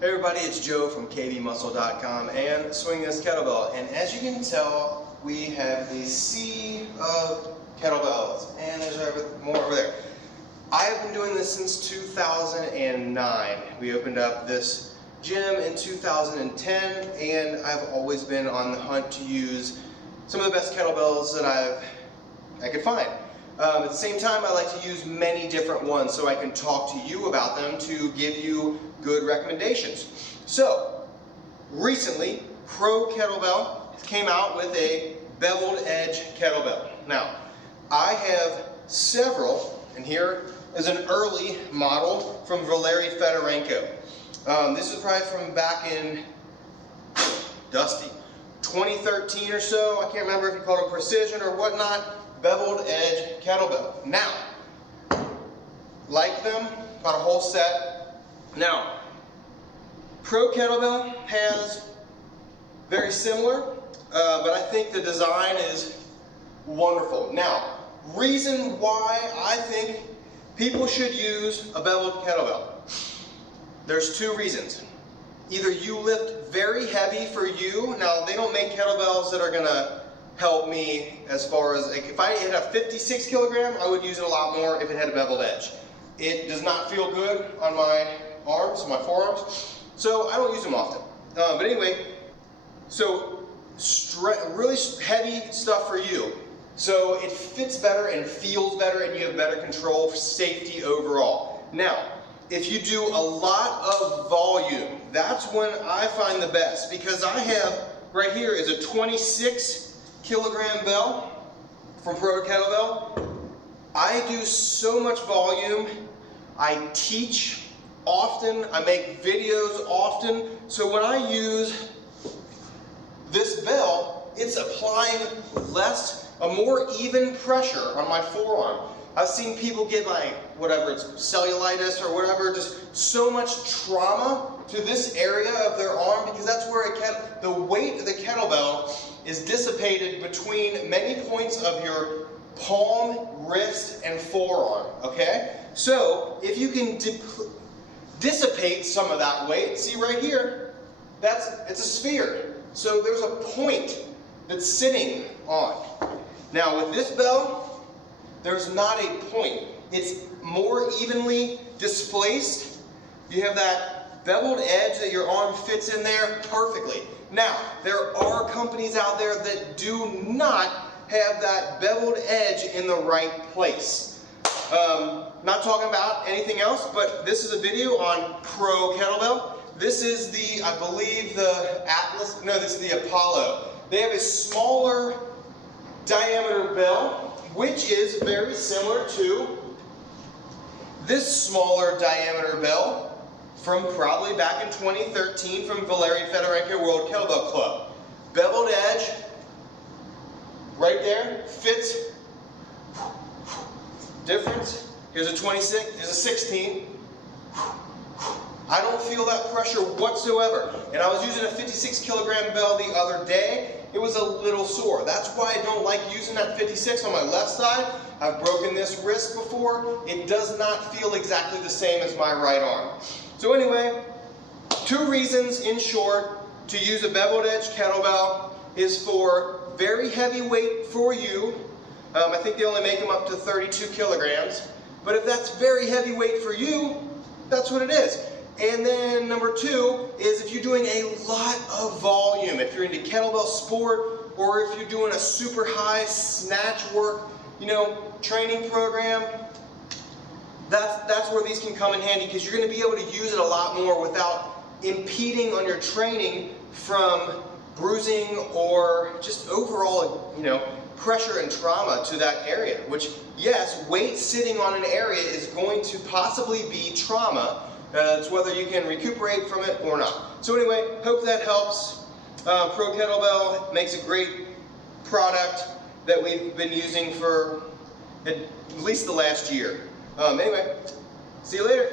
Hey everybody, it's Joe from kvmuscle.com and Swing This Kettlebell. And as you can tell, we have a sea of kettlebells, and there's more over there. I have been doing this since 2009. We opened up this gym in 2010, and I've always been on the hunt to use some of the best kettlebells that I could find. At the same time, I like to use many different ones so I can talk to you about them to give you good recommendations. So, recently, Pro Kettlebell came out with a Beveled Edge Kettlebell. Now, I have several, and here is an early model from Valery Fedorenko. This is probably from back in, dusty, 2013 or so. I can't remember if you called it Precision or whatnot. Beveled Edge Kettlebell. Now, like them, got a whole set. Now, Pro Kettlebell has very similar, but I think the design is wonderful. Now, reason why I think people should use a beveled kettlebell. There's two reasons. Either you lift very heavy for you. Now, they don't make kettlebells that are gonna help me as far as, like, if I had a 56 kilogram, I would use it a lot more if it had a beveled edge. It does not feel good on my arms, my forearms, so I don't use them often. But anyway, so really heavy stuff for you. So it fits better and feels better, and you have better control for safety overall. Now, if you do a lot of volume, that's when I find the best, because I have, right here is a 26 kilogram bell from Pro Kettlebell. I do so much volume. I teach often. I make videos often. So when I use this bell, it's applying a more even pressure on my forearm. I've seen people get, like, whatever, it's cellulitis or whatever, just so much trauma to this area of their arm, because that's where the weight of the kettlebell is dissipated between many points of your palm, wrist, and forearm, okay? So, if you can dissipate some of that weight, see right here, it's a sphere. So there's a point that's sitting on. Now with this bell, there's not a point. It's more evenly displaced. You have that beveled edge that your arm fits in there perfectly. Now, there are companies out there that do not have that beveled edge in the right place. Not talking about anything else, but this is a video on Pro Kettlebell. This is the, I believe, the Atlas, no, this is the Apollo. They have a smaller diameter bell, which is very similar to this smaller diameter bell from probably back in 2013 from Valery Fedorenko World Kettlebell Club. Beveled edge, right there, fits. Difference, here's a 26, here's a 16. I don't feel that pressure whatsoever. And I was using a 56 kilogram bell the other day. It was a little sore. That's why I don't like using that 56 on my left side. I've broken this wrist before. It does not feel exactly the same as my right arm. So anyway, two reasons in short to use a beveled edge kettlebell is for very heavy weight for you. I think they only make them up to 32 kilograms. But if that's very heavy weight for you, that's what it is. And then number two is if you're doing a lot of volume, if you're into kettlebell sport, or if you're doing a super high snatch work, training program, that's where these can come in handy, because you're going to be able to use it a lot more without impeding on your training from bruising or just overall, pressure and trauma to that area, which, yes, weight sitting on an area is going to possibly be trauma. It's whether you can recuperate from it or not. So anyway, hope that helps. Pro Kettlebell makes a great product that we've been using for at least the last year. Anyway, see you later.